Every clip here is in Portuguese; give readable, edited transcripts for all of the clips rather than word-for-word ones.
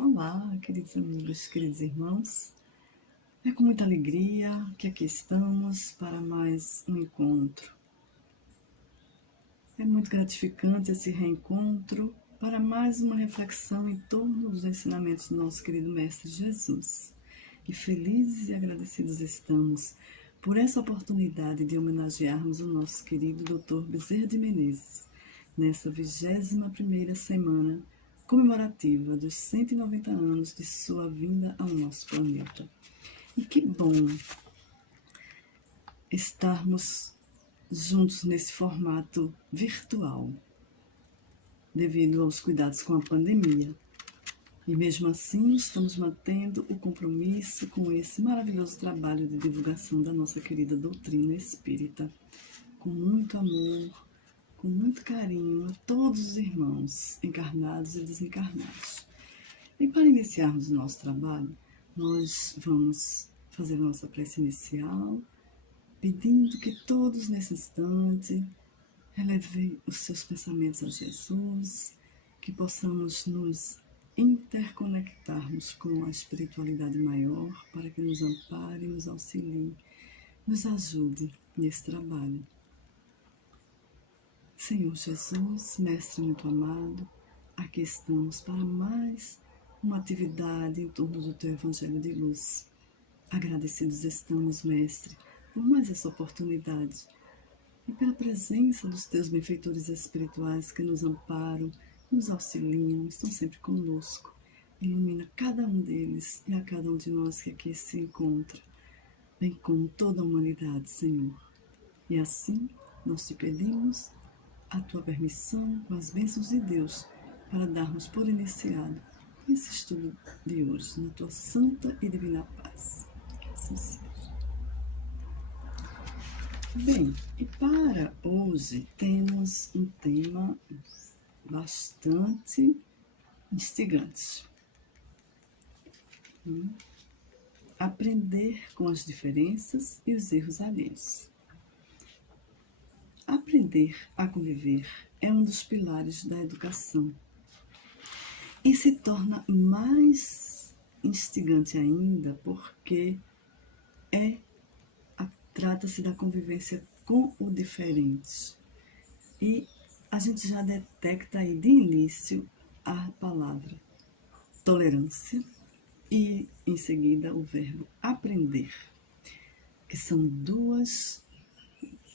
Olá, queridos amigos, queridos irmãos. É com muita alegria que aqui estamos para mais um encontro. É muito gratificante esse reencontro para mais uma reflexão em torno dos ensinamentos do nosso querido Mestre Jesus. E felizes e agradecidos estamos por essa oportunidade de homenagearmos o nosso querido Dr. Bezerra de Menezes, nessa 21ª semana comemorativa dos 190 anos de sua vinda ao nosso planeta. E que bom estarmos juntos nesse formato virtual, devido aos cuidados com a pandemia. E mesmo assim, estamos mantendo o compromisso com esse maravilhoso trabalho de divulgação da nossa querida doutrina espírita, com muito amor, com muito carinho a todos os irmãos, encarnados e desencarnados. E para iniciarmos o nosso trabalho, nós vamos fazer a nossa prece inicial, pedindo que todos nesse instante elevem os seus pensamentos a Jesus, que possamos nos interconectarmos com a espiritualidade maior para que nos ampare, nos auxilie, nos ajude nesse trabalho. Senhor Jesus, Mestre muito amado, aqui estamos para mais uma atividade em torno do Teu Evangelho de Luz. Agradecidos estamos, Mestre, por mais essa oportunidade e pela presença dos Teus benfeitores espirituais que nos amparam, nos auxiliam, estão sempre conosco. Ilumina cada um deles e a cada um de nós que aqui se encontra, bem como toda a humanidade, Senhor. E assim, nós te pedimos a Tua permissão, com as bênçãos de Deus, para darmos por iniciado esse estudo de hoje, na Tua santa e divina paz. Que assim seja. Bem, e para hoje temos um tema bastante instigante. Aprender com as diferenças e os erros alheios. Aprender a conviver é um dos pilares da educação e se torna mais instigante ainda porque trata-se da convivência com o diferente. E a gente já detecta aí de início a palavra tolerância e em seguida o verbo aprender, que são duas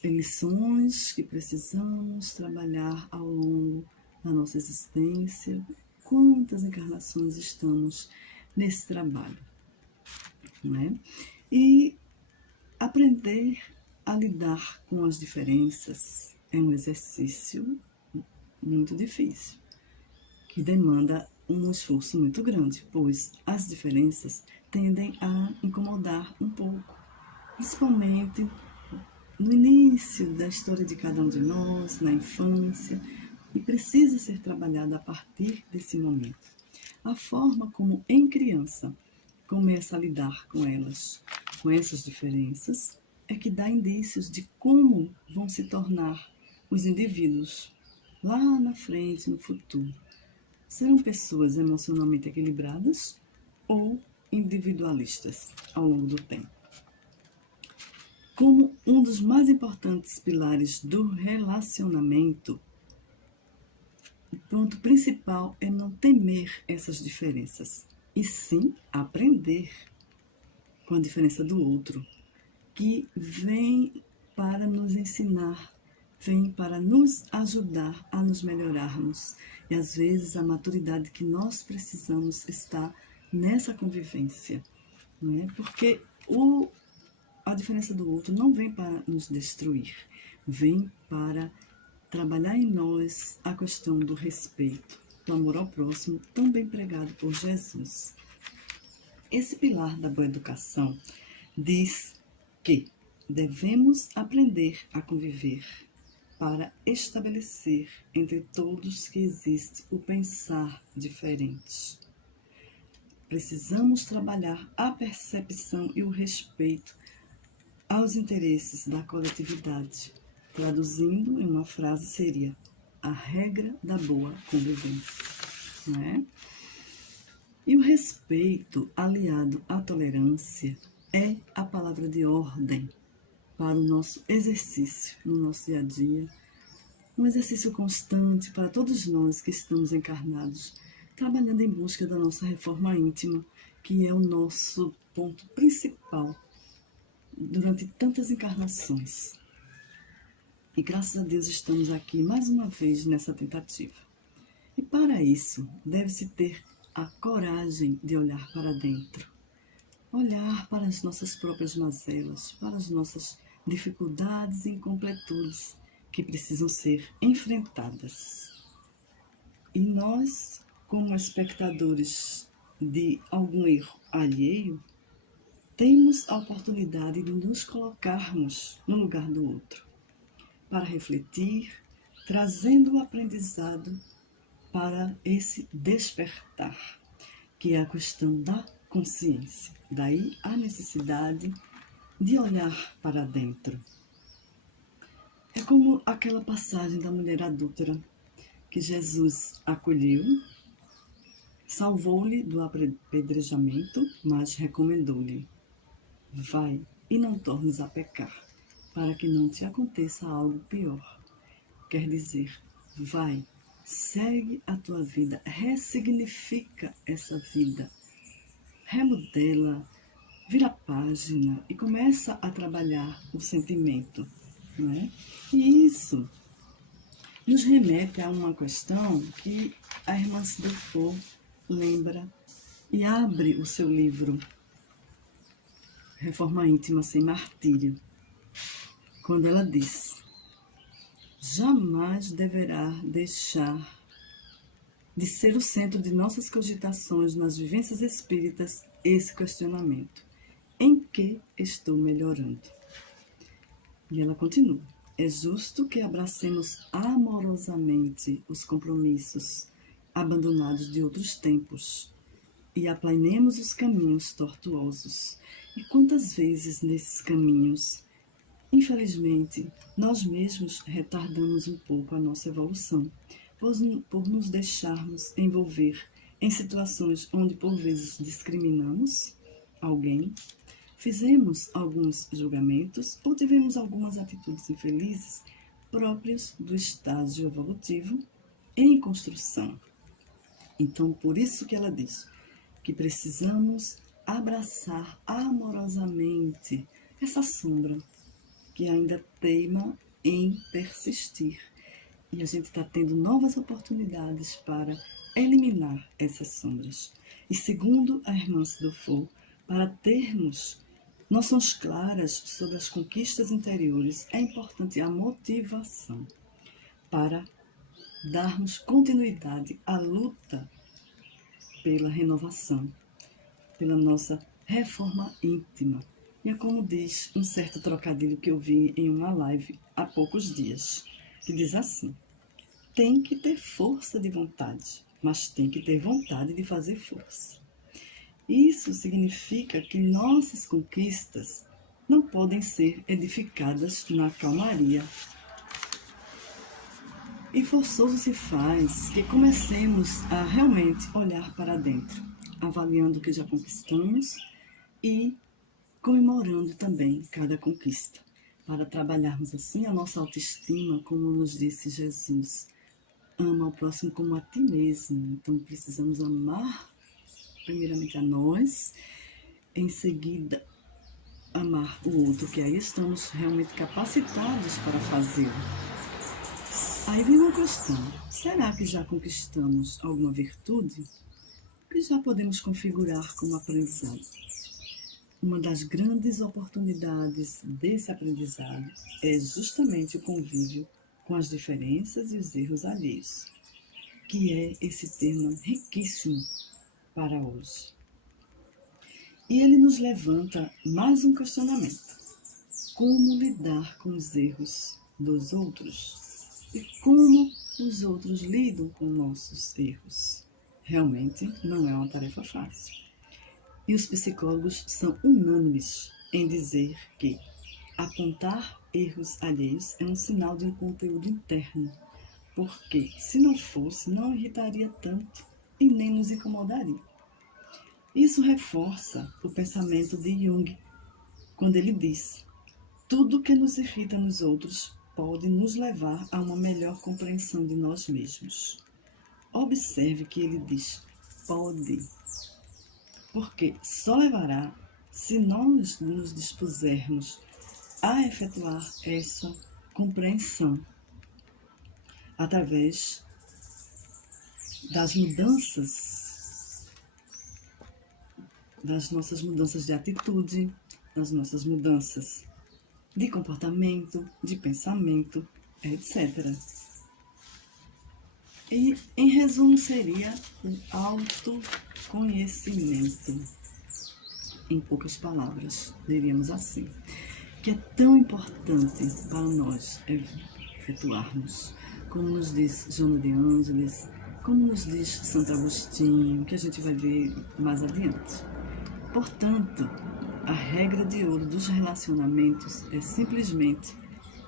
lições que precisamos trabalhar ao longo da nossa existência. Quantas encarnações estamos nesse trabalho, não é? E aprender a lidar com as diferenças é um exercício muito difícil, que demanda um esforço muito grande, pois as diferenças tendem a incomodar um pouco, principalmente no início da história de cada um de nós, na infância, e precisa ser trabalhada a partir desse momento. A forma como, em criança, começa a lidar com elas, com essas diferenças, é que dá indícios de como vão se tornar os indivíduos lá na frente, no futuro. Serão pessoas emocionalmente equilibradas ou individualistas ao longo do tempo. Como um dos mais importantes pilares do relacionamento, o ponto principal é não temer essas diferenças, e sim aprender com a diferença do outro, que vem para nos ensinar, vem para nos ajudar a nos melhorarmos. E às vezes a maturidade que nós precisamos está nessa convivência, não é? Porque a diferença do outro não vem para nos destruir, vem para trabalhar em nós a questão do respeito, do amor ao próximo, tão bem pregado por Jesus. Esse pilar da boa educação diz que devemos aprender a conviver para estabelecer entre todos que existe o pensar diferente. Precisamos trabalhar a percepção e o respeito aos interesses da coletividade. Traduzindo em uma frase seria a regra da boa convivência, não é? E o respeito, aliado à tolerância, é a palavra de ordem para o nosso exercício no nosso dia a dia, um exercício constante para todos nós que estamos encarnados, trabalhando em busca da nossa reforma íntima, que é o nosso ponto principal durante tantas encarnações. E graças a Deus estamos aqui mais uma vez nessa tentativa. E para isso, deve-se ter a coragem de olhar para dentro, olhar para as nossas próprias mazelas, para as nossas dificuldades e incompletudes que precisam ser enfrentadas. E nós, como espectadores de algum erro alheio, temos a oportunidade de nos colocarmos no lugar do outro, para refletir, trazendo o aprendizado para esse despertar, que é a questão da consciência. Daí a necessidade de olhar para dentro. É como aquela passagem da mulher adúltera que Jesus acolheu, salvou-lhe do apedrejamento, mas recomendou-lhe: vai e não tornes a pecar, para que não te aconteça algo pior. Quer dizer, vai, segue a tua vida, ressignifica essa vida, remodela, vira a página e começa a trabalhar o sentimento, não é? E isso nos remete a uma questão que a irmã Cidelfo lembra e abre o seu livro Reforma Íntima Sem Martírio, quando ela diz: jamais deverá deixar de ser o centro de nossas cogitações nas vivências espíritas esse questionamento: em que estou melhorando? E ela continua: é justo que abracemos amorosamente os compromissos abandonados de outros tempos e aplanemos os caminhos tortuosos. E quantas vezes nesses caminhos, infelizmente, nós mesmos retardamos um pouco a nossa evolução, por nos deixarmos envolver em situações onde por vezes discriminamos alguém, fizemos alguns julgamentos ou tivemos algumas atitudes infelizes próprias do estágio evolutivo em construção. Então, por isso que ela diz que precisamos abraçar amorosamente essa sombra que ainda teima em persistir. E a gente está tendo novas oportunidades para eliminar essas sombras. E segundo a irmã Cidelfo, para termos noções claras sobre as conquistas interiores, é importante a motivação para darmos continuidade à luta pela renovação, pela nossa reforma íntima. E é como diz um certo trocadilho que eu vi em uma live há poucos dias, que diz assim: tem que ter força de vontade, mas tem que ter vontade de fazer força. Isso significa que nossas conquistas não podem ser edificadas na calmaria. E forçoso se faz que comecemos a realmente olhar para dentro, avaliando o que já conquistamos e comemorando também cada conquista, para trabalharmos assim a nossa autoestima, como nos disse Jesus. Ama ao próximo como a ti mesmo. Então precisamos amar primeiramente a nós, em seguida amar o outro, que aí estamos realmente capacitados para fazê-lo. Aí vem uma questão: será que já conquistamos alguma virtude que já podemos configurar como aprendizado? Uma das grandes oportunidades desse aprendizado é justamente o convívio com as diferenças e os erros alheios, que é esse tema riquíssimo para hoje. E ele nos levanta mais um questionamento: como lidar com os erros dos outros? E como os outros lidam com nossos erros? Realmente não é uma tarefa fácil. E os psicólogos são unânimes em dizer que apontar erros alheios é um sinal de um conteúdo interno, porque se não fosse, não irritaria tanto e nem nos incomodaria. Isso reforça o pensamento de Jung, quando ele diz: tudo que nos irrita nos outros pode nos levar a uma melhor compreensão de nós mesmos. Observe que ele diz pode, porque só levará se nós nos dispusermos a efetuar essa compreensão através das mudanças, das nossas mudanças de atitude, das nossas mudanças de comportamento, de pensamento, etc. E, em resumo, seria o autoconhecimento. Em poucas palavras, diríamos assim, que é tão importante para nós efetuarmos, como nos diz Joana de Ângeles, como nos diz Santo Agostinho, que a gente vai ver mais adiante. Portanto, a regra de ouro dos relacionamentos é simplesmente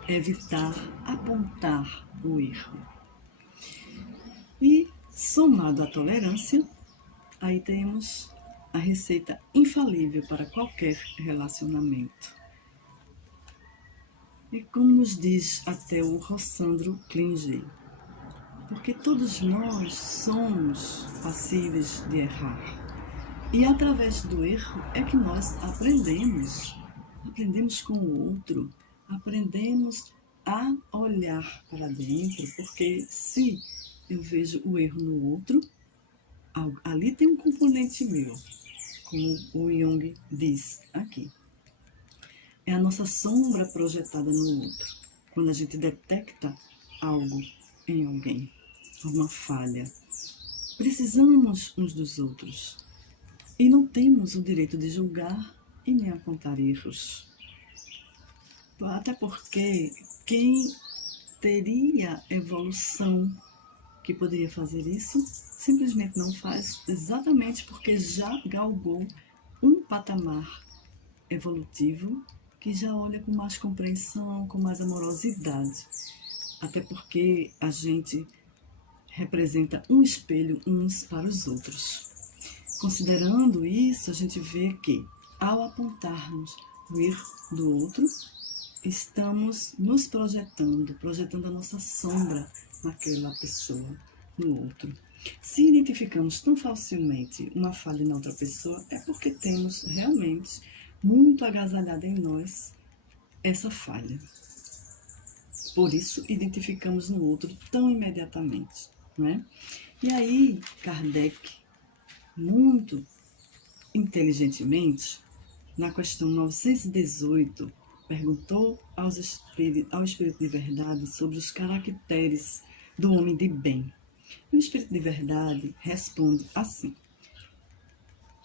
evitar apontar o erro. E, somado à tolerância, aí temos a receita infalível para qualquer relacionamento. E como nos diz até o Rossandro Klinger, porque todos nós somos passíveis de errar. E através do erro é que nós aprendemos com o outro, aprendemos a olhar para dentro, porque se eu vejo o erro no outro, ali tem um componente meu, como o Jung diz aqui. É a nossa sombra projetada no outro, quando a gente detecta algo em alguém, uma falha. Precisamos uns dos outros e não temos o direito de julgar e nem apontar erros. Até porque quem teria evolução que poderia fazer isso, simplesmente não faz, exatamente porque já galgou um patamar evolutivo que já olha com mais compreensão, com mais amorosidade. Até porque a gente representa um espelho uns para os outros. Considerando isso, a gente vê que, ao apontarmos o erro do outro, estamos nos projetando a nossa sombra naquela pessoa, no outro. Se identificamos tão facilmente uma falha na outra pessoa, é porque temos realmente muito agasalhada em nós essa falha. Por isso, identificamos no outro tão imediatamente, não é? E aí, Kardec, muito inteligentemente, na questão 918, perguntou ao Espírito de Verdade sobre os caracteres do homem de bem. E o Espírito de Verdade responde assim: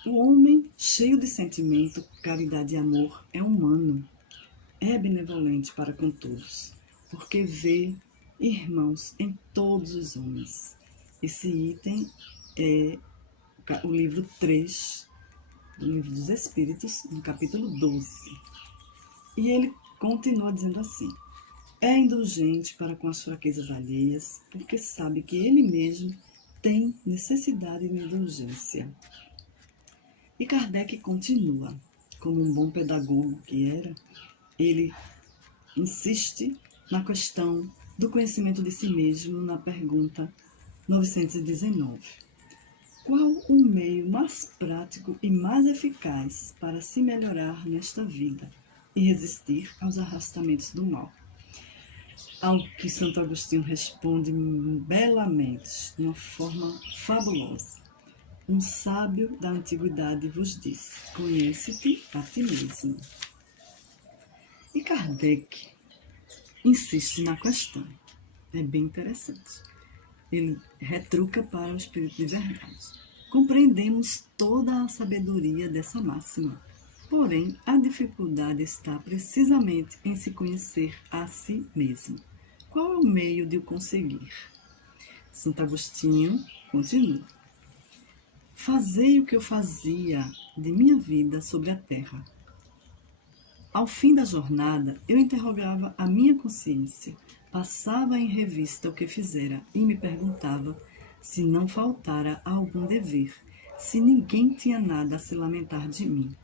o homem cheio de sentimento, caridade e amor é humano, é benevolente para com todos, porque vê irmãos em todos os homens. Esse item é o livro 3 do Livro dos Espíritos, no capítulo 12. E ele continua dizendo assim: é indulgente para com as fraquezas alheias, porque sabe que ele mesmo tem necessidade de indulgência. E Kardec continua, como um bom pedagogo que era, ele insiste na questão do conhecimento de si mesmo na pergunta 919. Qual o meio mais prático e mais eficaz para se melhorar nesta vida e resistir aos arrastamentos do mal? Ao que Santo Agostinho responde belamente, de uma forma fabulosa. Um sábio da antiguidade vos disse: conhece-te a ti mesmo. E Kardec insiste na questão. É bem interessante. Ele retruca para o Espírito de Verdade. Compreendemos toda a sabedoria dessa máxima. Porém, a dificuldade está precisamente em se conhecer a si mesmo. Qual é o meio de o conseguir? Santo Agostinho continua: fazei o que eu fazia de minha vida sobre a terra. Ao fim da jornada, eu interrogava a minha consciência, passava em revista o que fizera e me perguntava se não faltara algum dever, se ninguém tinha nada a se lamentar de mim.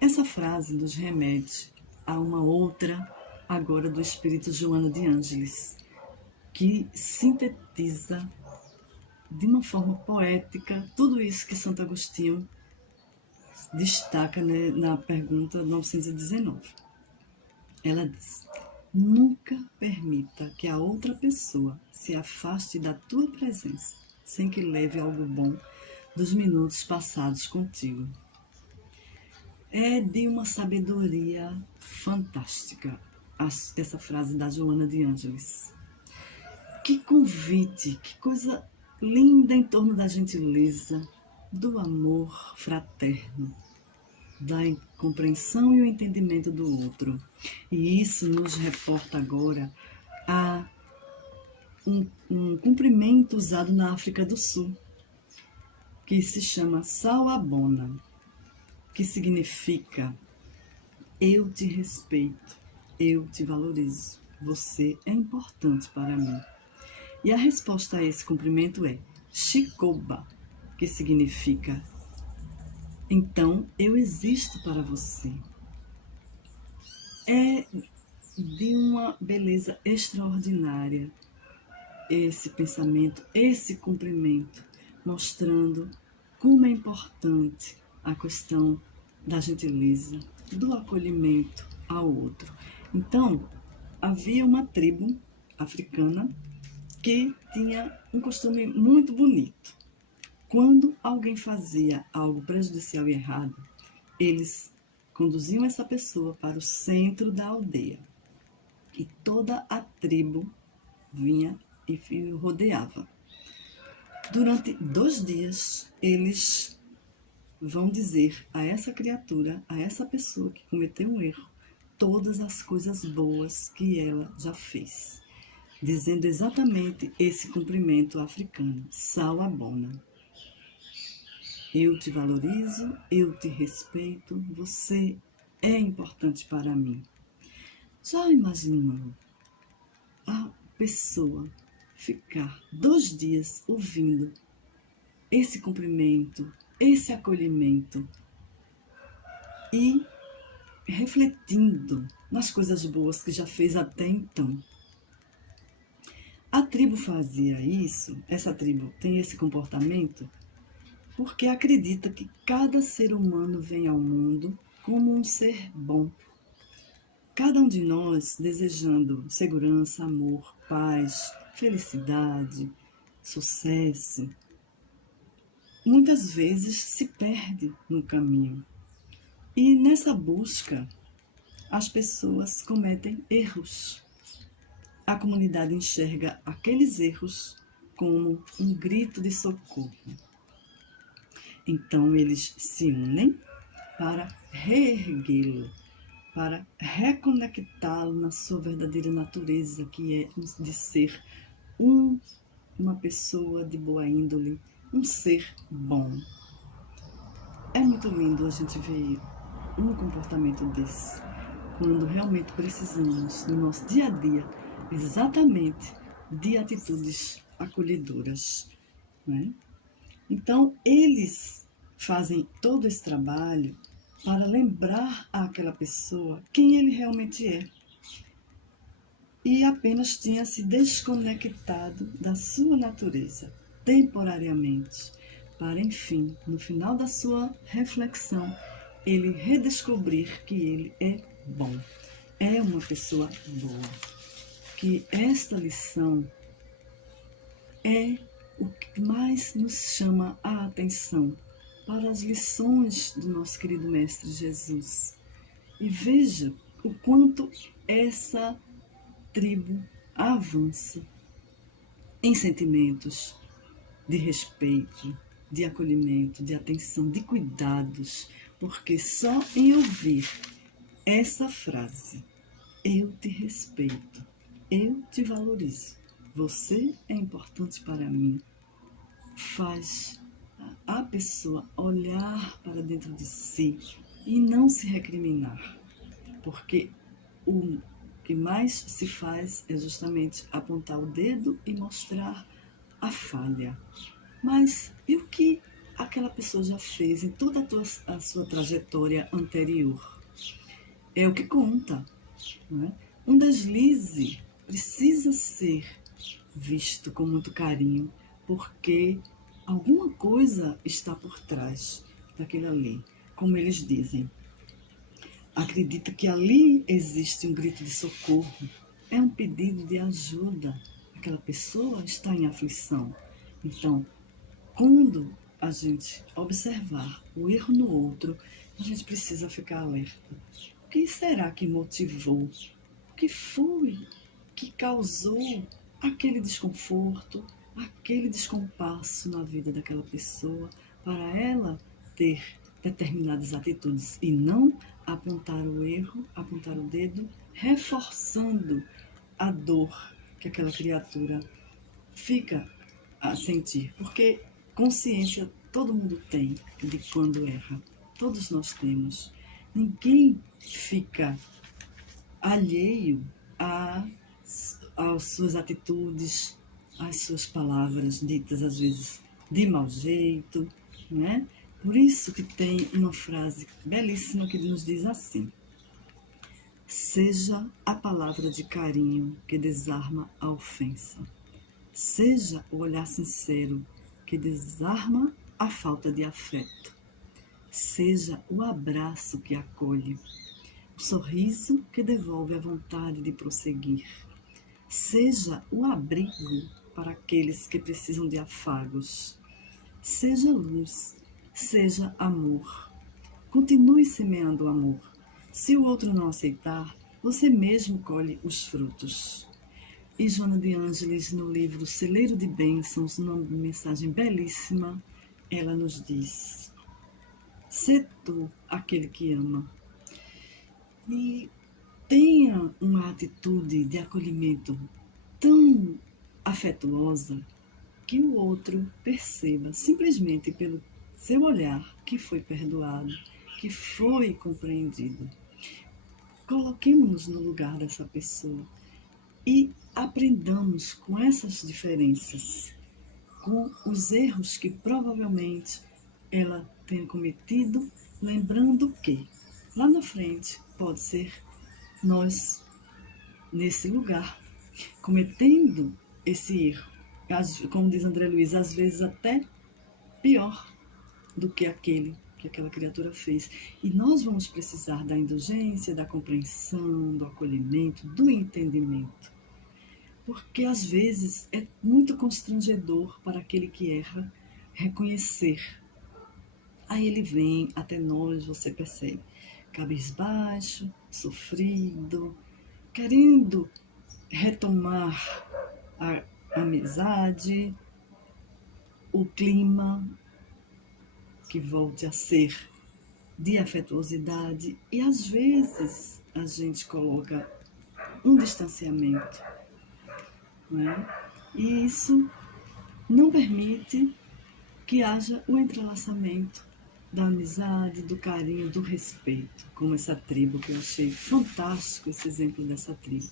Essa frase nos remete a uma outra, agora do espírito Joana de Ângeles, que sintetiza de uma forma poética tudo isso que Santo Agostinho destaca, né, na pergunta 919. Ela diz: nunca permita que a outra pessoa se afaste da tua presença sem que leve algo bom dos minutos passados contigo. É de uma sabedoria fantástica essa frase da Joana de Ângeles. Que convite, que coisa linda em torno da gentileza, do amor fraterno, da compreensão e o entendimento do outro. E isso nos reporta agora a um cumprimento usado na África do Sul, que se chama Sawubona, que significa: eu te respeito, eu te valorizo, você é importante para mim. E a resposta a esse cumprimento é Shikoba, que significa: então eu existo para você. É de uma beleza extraordinária esse pensamento, esse cumprimento, mostrando como é importante a questão da gentileza, do acolhimento ao outro. Então, havia uma tribo africana que tinha um costume muito bonito. Quando alguém fazia algo prejudicial e errado, eles conduziam essa pessoa para o centro da aldeia. E toda a tribo vinha e o rodeava. Durante 2 dias, eles vão dizer a essa criatura, a essa pessoa que cometeu um erro, todas as coisas boas que ela já fez, dizendo exatamente esse cumprimento africano: Sawubona. Eu te valorizo, eu te respeito, você é importante para mim. Já imaginou a pessoa ficar 2 dias ouvindo esse cumprimento, esse acolhimento e refletindo nas coisas boas que já fez até então? A tribo fazia isso, essa tribo tem esse comportamento porque acredita que cada ser humano vem ao mundo como um ser bom. Cada um de nós desejando segurança, amor, paz, felicidade, sucesso, muitas vezes se perde no caminho. E nessa busca, as pessoas cometem erros. A comunidade enxerga aqueles erros como um grito de socorro. Então eles se unem para reerguê-lo, para reconectá-lo na sua verdadeira natureza, que é de ser uma pessoa de boa índole, um ser bom. É muito lindo a gente ver um comportamento desse, quando realmente precisamos, no nosso dia a dia, exatamente de atitudes acolhedoras, né? Então, eles fazem todo esse trabalho para lembrar àquela pessoa quem ele realmente é. E apenas tinha se desconectado da sua natureza, temporariamente, para, enfim, no final da sua reflexão, ele redescobrir que ele é bom, é uma pessoa boa. Que esta lição é o que mais nos chama a atenção para as lições do nosso querido Mestre Jesus. E veja o quanto essa tribo avança em sentimentos de respeito, de acolhimento, de atenção, de cuidados, porque só em ouvir essa frase: eu te respeito, eu te valorizo, você é importante para mim, faz a pessoa olhar para dentro de si e não se recriminar, porque o que mais se faz é justamente apontar o dedo e mostrar a falha. Mas e o que aquela pessoa já fez em toda a sua trajetória anterior. É o que conta. Não é? Um deslize precisa ser visto com muito carinho, porque alguma coisa está por trás daquilo ali. Como eles dizem, acredito que ali existe um grito de socorro, é um pedido de ajuda. Aquela pessoa está em aflição. Então, quando a gente observar o erro no outro, a gente precisa ficar alerta. O que será que motivou? O que foi que causou aquele desconforto, aquele descompasso na vida daquela pessoa para ela ter determinadas atitudes e não apontar o erro, apontar o dedo, reforçando a dor que aquela criatura fica a sentir, porque consciência todo mundo tem de quando erra. Todos nós temos. Ninguém fica alheio às suas atitudes, às suas palavras ditas às vezes de mau jeito, né? Por isso que tem uma frase belíssima que nos diz assim: seja a palavra de carinho que desarma a ofensa. Seja o olhar sincero que desarma a falta de afeto. Seja o abraço que acolhe, o sorriso que devolve a vontade de prosseguir. Seja o abrigo para aqueles que precisam de afagos. Seja luz, seja amor. Continue semeando o amor. Se o outro não aceitar, você mesmo colhe os frutos. E Joana de Ângeles, no livro Celeiro de Bênçãos, numa mensagem belíssima, ela nos diz: sê tu aquele que ama. E tenha uma atitude de acolhimento tão afetuosa que o outro perceba, simplesmente pelo seu olhar, que foi perdoado, que foi compreendido. Coloquemos-nos no lugar dessa pessoa e aprendamos com essas diferenças, com os erros que provavelmente ela tenha cometido, lembrando que lá na frente pode ser nós nesse lugar, cometendo esse erro. Como diz André Luiz, às vezes até pior do que aquela criatura fez. E nós vamos precisar da indulgência, da compreensão, do acolhimento, do entendimento. Porque às vezes é muito constrangedor para aquele que erra reconhecer. Aí ele vem até nós, você percebe, cabisbaixo, sofrido, querendo retomar a amizade, o clima que volte a ser de afetuosidade. E às vezes a gente coloca um distanciamento, né? E isso não permite que haja o entrelaçamento da amizade, do carinho, do respeito, como essa tribo, que eu achei fantástico esse exemplo dessa tribo.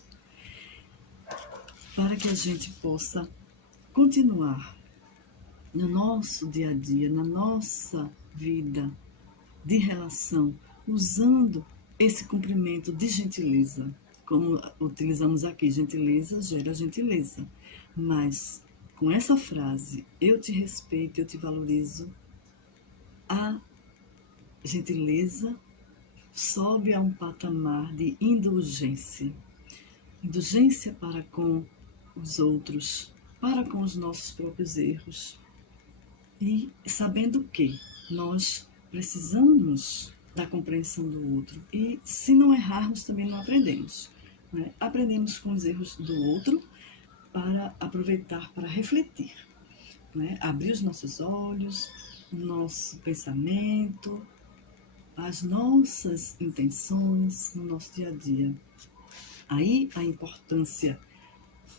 Para que a gente possa continuar no nosso dia a dia, na nossa vida de relação, usando esse cumprimento de gentileza. Como utilizamos aqui, gentileza gera gentileza. Mas com essa frase, eu te respeito, eu te valorizo, a gentileza sobe a um patamar de indulgência. Indulgência para com os outros, para com os nossos próprios erros. E sabendo que nós precisamos da compreensão do outro. E se não errarmos, também não aprendemos. Né? Aprendemos com os erros do outro para aproveitar, para refletir. Né? Abrir os nossos olhos, o nosso pensamento, as nossas intenções no nosso dia a dia. Aí a importância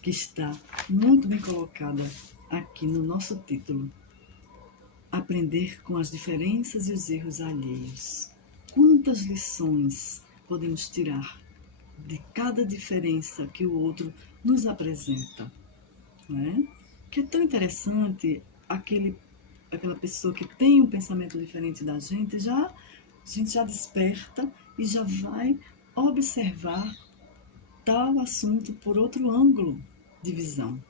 que está muito bem colocada aqui no nosso título: aprender com as diferenças e os erros alheios. Quantas lições podemos tirar de cada diferença que o outro nos apresenta, não é? Que é tão interessante aquele aquela pessoa que tem um pensamento diferente da gente, a gente já desperta e já vai observar tal assunto por outro ângulo de visão.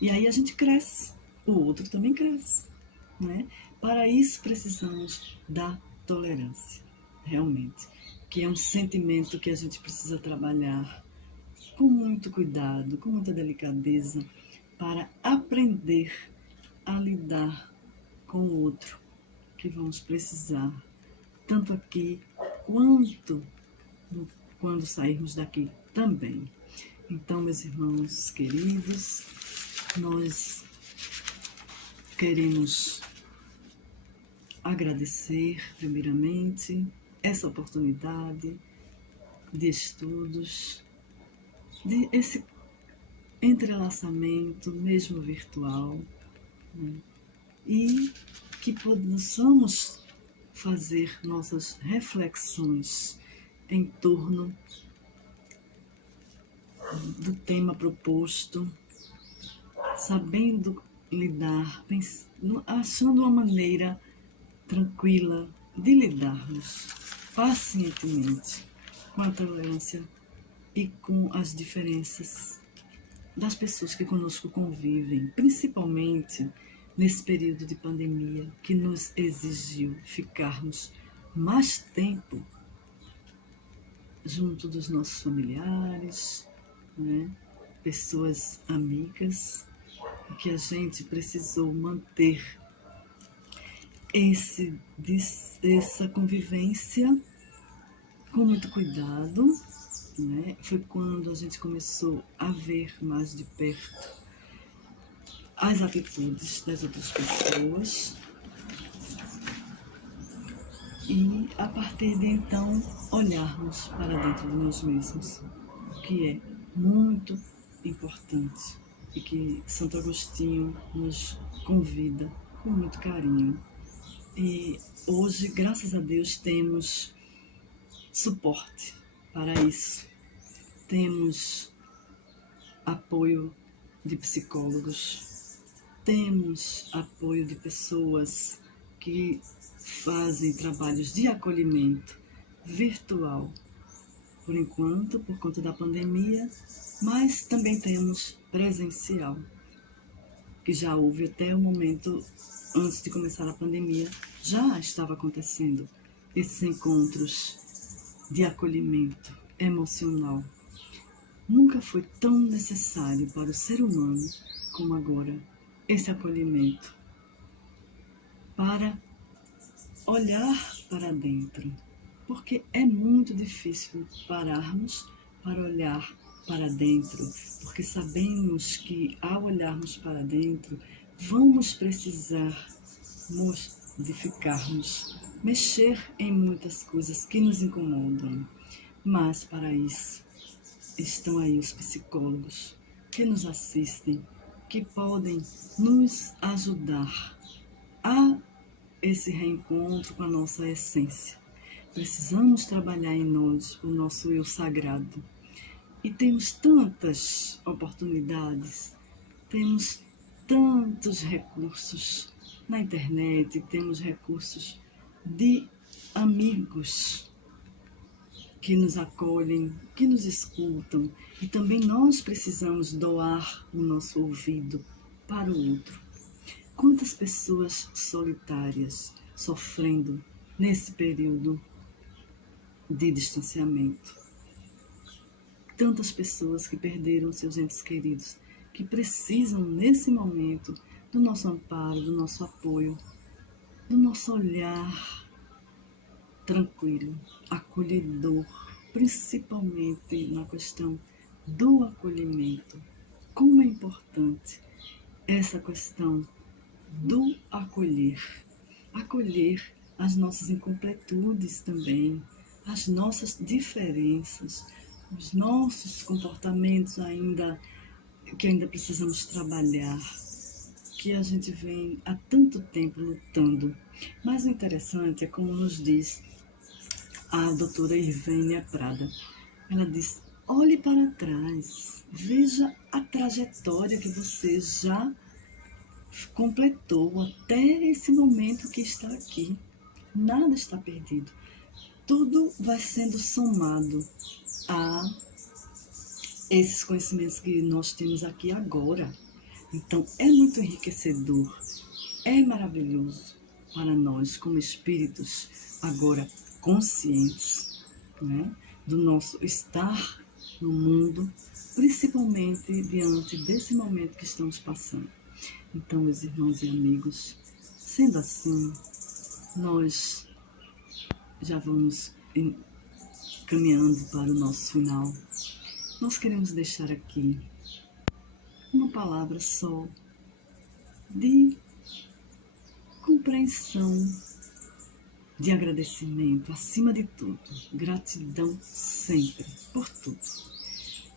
E aí a gente cresce, o outro também cresce, né? Para isso precisamos da tolerância, realmente, que é um sentimento que a gente precisa trabalhar com muito cuidado, com muita delicadeza, para aprender a lidar com o outro, que vamos precisar, tanto aqui quanto quando sairmos daqui também. Então, meus irmãos queridos, nós queremos agradecer, primeiramente, essa oportunidade de estudos, de esse entrelaçamento, mesmo virtual, né? E que possamos fazer nossas reflexões em torno do tema proposto, sabendo lidar, achando uma maneira tranquila de lidarmos pacientemente com a tolerância e com as diferenças das pessoas que conosco convivem, principalmente nesse período de pandemia que nos exigiu ficarmos mais tempo junto dos nossos familiares, né? Pessoas amigas, que a gente precisou manter essa convivência com muito cuidado, né? Foi quando a gente começou a ver mais de perto as atitudes das outras pessoas e, a partir de então, olharmos para dentro de nós mesmos, que é muito importante e que Santo Agostinho nos convida com muito carinho. E hoje, graças a Deus, temos suporte para isso. Temos apoio de psicólogos, temos apoio de pessoas que fazem trabalhos de acolhimento virtual, por enquanto, por conta da pandemia, mas também temos presencial, que já houve até o momento, antes de começar a pandemia, já estava acontecendo esses encontros de acolhimento emocional. Nunca foi tão necessário para o ser humano como agora esse acolhimento, para olhar para dentro, porque é muito difícil pararmos para olhar para dentro, porque sabemos que ao olharmos para dentro, vamos precisar modificarmos, mexer em muitas coisas que nos incomodam, mas para isso estão aí os psicólogos que nos assistem, que podem nos ajudar a esse reencontro com a nossa essência. Precisamos trabalhar em nós o nosso eu sagrado. E temos tantas oportunidades, temos tantos recursos na internet, temos recursos de amigos que nos acolhem, que nos escutam, e também nós precisamos doar o nosso ouvido para o outro. Quantas pessoas solitárias sofrendo nesse período de distanciamento? Tantas pessoas que perderam seus entes queridos, que precisam nesse momento do nosso amparo, do nosso apoio, do nosso olhar tranquilo, acolhedor, principalmente na questão do acolhimento. Como é importante essa questão do acolher. Acolher as nossas incompletudes também, as nossas diferenças, os nossos comportamentos que ainda precisamos trabalhar, que a gente vem há tanto tempo lutando. Mas o interessante é como nos diz a doutora Irvênia Prada. Ela diz: olhe para trás, veja a trajetória que você já completou até esse momento que está aqui. Nada está perdido. Tudo vai sendo somado a esses conhecimentos que nós temos aqui agora. Então, é muito enriquecedor, é maravilhoso para nós, como espíritos agora conscientes, né, do nosso estar no mundo, principalmente diante desse momento que estamos passando. Então, meus irmãos e amigos, sendo assim, nós já vamos caminhando para o nosso final. Nós queremos deixar aqui uma palavra só de compreensão, de agradecimento, acima de tudo, gratidão sempre, por tudo.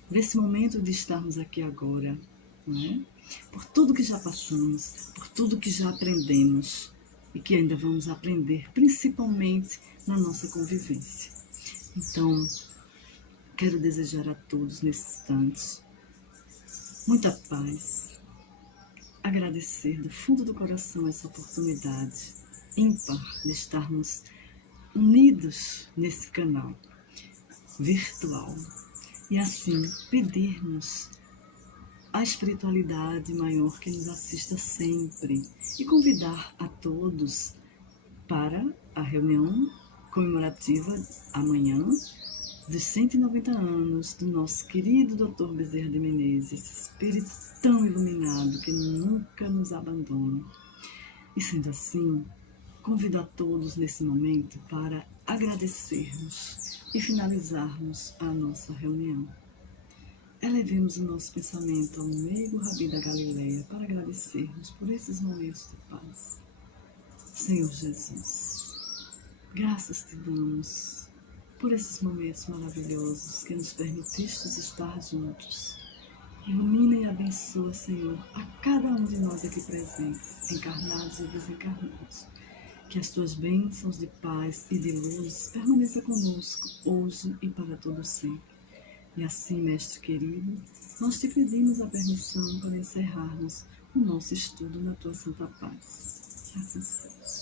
Nesse momento de estarmos aqui agora, né? Por tudo que já passamos, por tudo que já aprendemos e que ainda vamos aprender, principalmente na nossa convivência. Então, quero desejar a todos nesse instante muita paz, agradecer do fundo do coração essa oportunidade ímpar de estarmos unidos nesse canal virtual e assim pedirmos a espiritualidade maior que nos assista sempre e convidar a todos para a reunião comemorativa amanhã dos 190 anos do nosso querido Dr. Bezerra de Menezes, esse espírito tão iluminado que nunca nos abandona. E sendo assim, convido a todos nesse momento para agradecermos e finalizarmos a nossa reunião. Elevemos o nosso pensamento ao meigo Rabi da Galileia para agradecermos por esses momentos de paz. Senhor Jesus, graças te damos por esses momentos maravilhosos que nos permitiste estar juntos. Ilumina e abençoa, Senhor, a cada um de nós aqui presentes, encarnados e desencarnados. Que as tuas bênçãos de paz e de luz permaneçam conosco hoje e para todo sempre. E assim, Mestre querido, nós te pedimos a permissão para encerrarmos o nosso estudo na tua santa paz. Que assim seja.